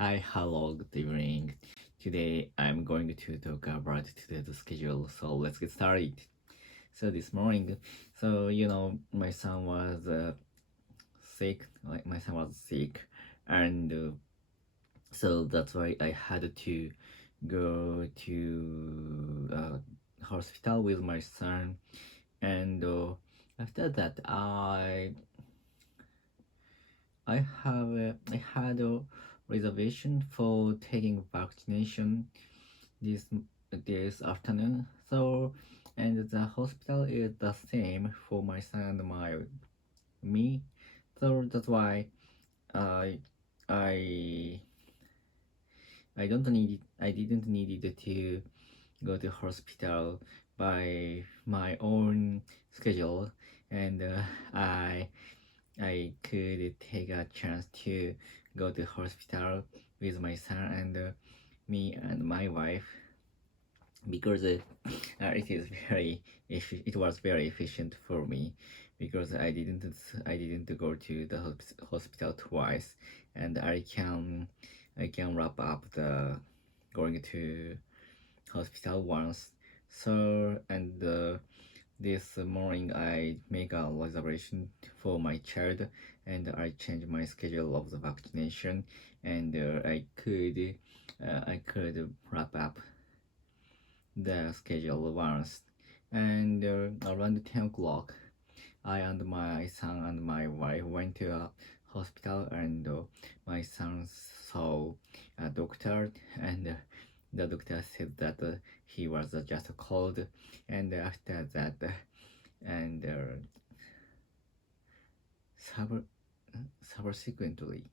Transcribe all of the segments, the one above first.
Hi, hello, good evening. Today I'm going to talk about today's schedule, so let's get started. So this morning, my son was sick, and so that's why I had to go to hospital with my son, and after that, I had a reservation for taking vaccination this this afternoon. So, and the hospital is the same for my son and me. So that's why I I I didn't need it to go to hospital by my own schedule, and I could take a chance to go to hospital with my son and me and my wife because it was very efficient for me because I didn't go to the hospital twice, and I can wrap up the going to hospital once. So and this morning I make a reservation for my child, and I change my schedule of the vaccination, and I could wrap up the schedule once. And around 10 o'clock, I and my son and my wife went to a hospital, and my son saw a doctor, and the doctor said that he was just a cold, and after that, and sub- subsequently,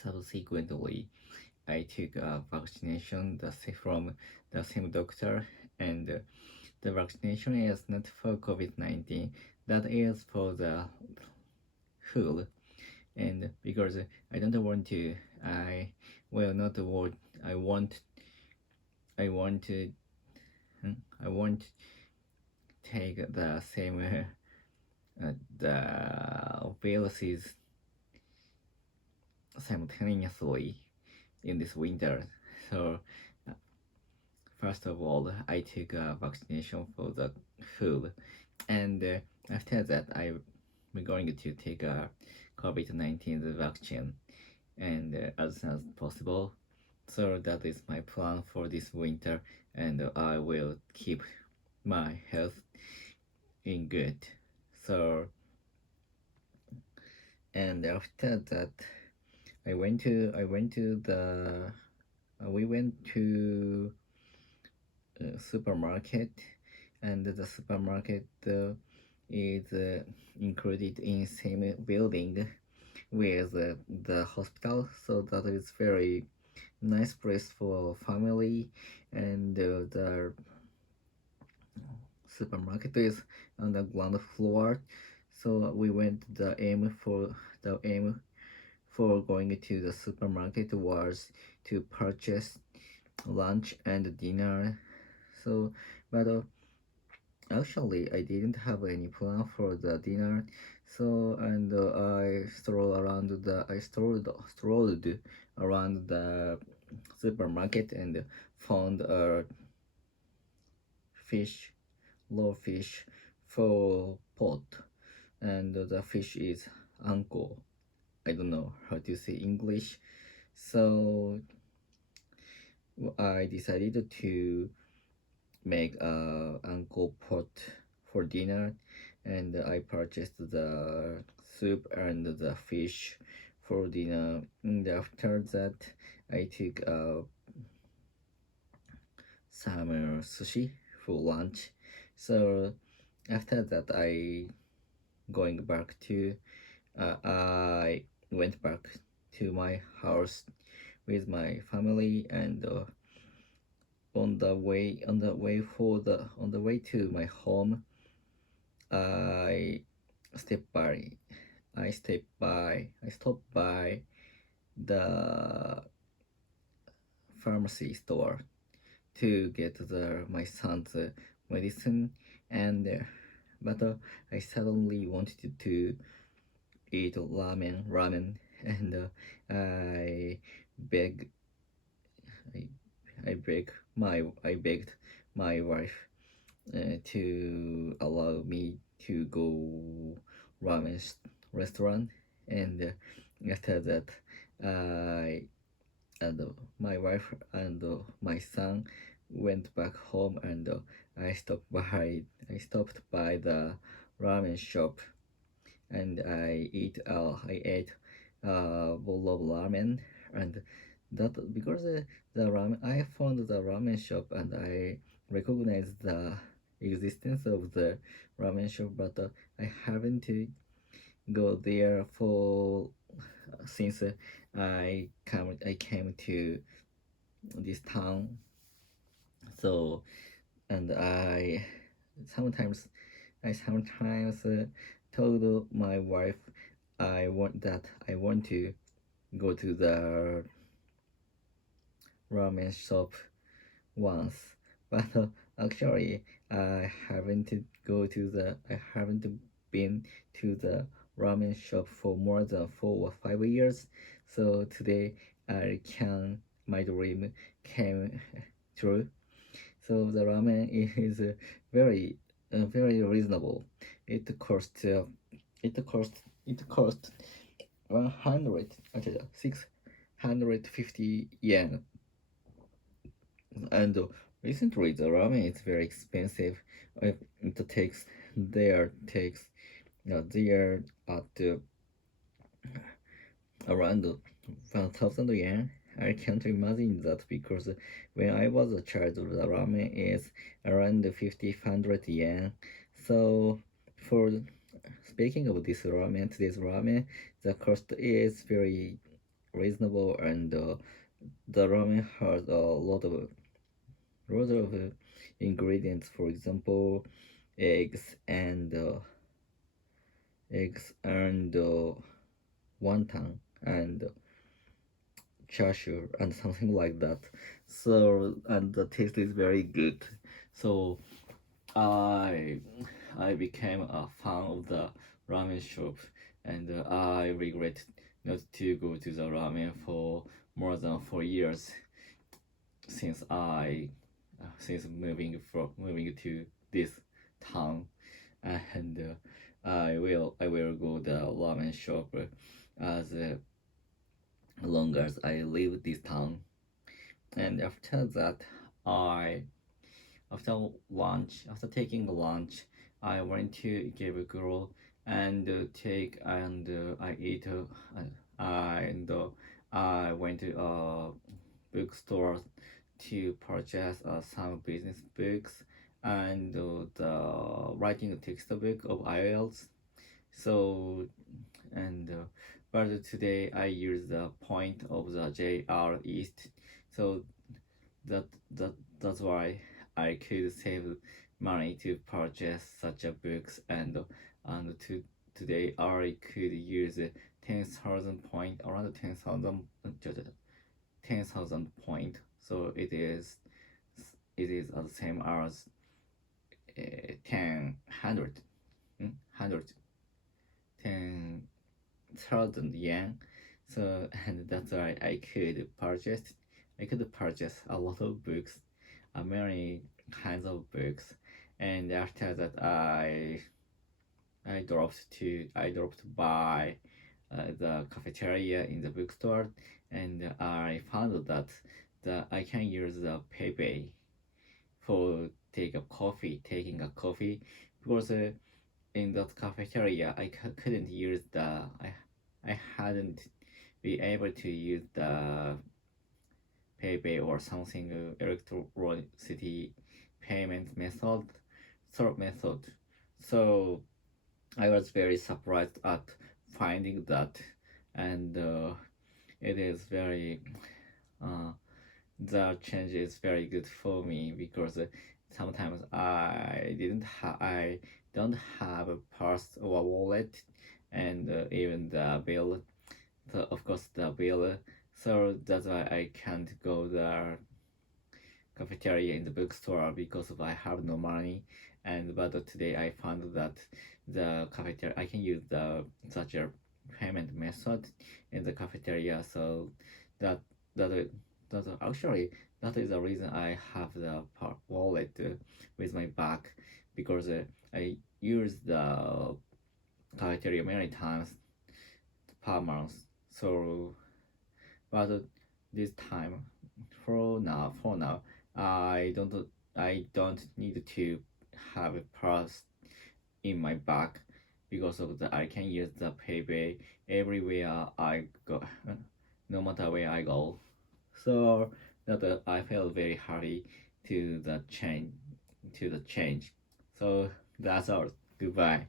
subsequently, I took a vaccination from the same doctor, and the vaccination is not for COVID-19. That is for the flu, and because I don't want to, I will not want. I want to. I won't take the same the viruses simultaneously in this winter. So first of all, I took a vaccination for the flu, and after that, I'm going to take a COVID-19 vaccine, and as soon as possible. So that is my plan for this winter, and I will keep my health in good. So, and after that, I went to the we went to supermarket, and the supermarket is included in same building with the hospital, so that is very nice place for family, and the supermarket is on the ground floor. So we went the aim for going to the supermarket was to purchase lunch and dinner. So, but actually, I didn't have any plan for the dinner. So, and I strolled around the supermarket and found a fish, raw fish for pot, and the fish is anko. I don't know how to say English. So I decided to make a anko pot for dinner, and I purchased the soup and the fish for dinner. And after that, I took some sushi for lunch. So after that, I went back to my house with my family, and on the way to my home, I step by I stopped by the pharmacy store to get my son's medicine, and but I suddenly wanted to eat ramen, and I beg I, I begged my wife to allow me to go ramen restaurant, and after that I and my wife and my son went back home, and I stopped by the ramen shop, and I ate a bowl of ramen, and that because the ramen I found the ramen shop, and I recognized the existence of the ramen shop, but I haven't go there for since I came to this town. So, and sometimes sometimes told my wife I want to go to the ramen shop once, but actually I haven't been to the ramen shop for more than 4 or 5 years. So today I can my dream came true. So the ramen is very reasonable. It cost uh, it cost 100 actually 650 yen, and recently the ramen is very expensive. It takes takes there at around 1,000 yen. I can't imagine that because when I was a child, the ramen is around 50 yen. So for speaking of today's ramen, the cost is very reasonable, and the ramen has a lot of ingredients. For example, eggs and wonton and chashu and something like that. So and the taste is very good. So I I became a fan of the ramen shop, and I regret not to go to the ramen for more than 4 years since moving to this town, and I will go the ramen shop as long as I leave this town. And after that, I after taking lunch, I went to give a girl and take and I eat and I went to a bookstore to purchase some business books and the writing textbook of IELTS. So and but today I use the point of the JR East, so that that that's why I could save money to purchase such a books, and today I could use 10,000 point around 10,000 point, so it is the same as 10 hundred 10,000 yen. So and that's why I could purchase a lot of books, many kinds of books, and after that I dropped by the cafeteria in the bookstore, and I found that I can use the PayPay for taking a coffee, because in that cafeteria couldn't use I hadn't be able to use the PayPay or something electricity payment method. So I was very surprised at finding that, and it is very the change is very good for me, because sometimes I don't have a purse or wallet, and even the bill, of course the bill. So that's why I can't go the cafeteria in the bookstore because of I have no money. And but today I found that the cafeteria I can use the such a payment method in the cafeteria. So that that is- actually that is the reason I have the wallet with my bag, because I use the cafeteria many times per month. So, but this time, for now, I don't need to have a purse in my bag, because of the I can use the PayPay everywhere I go, no matter where I go. So that I felt very happy to the change. So that's all. Goodbye.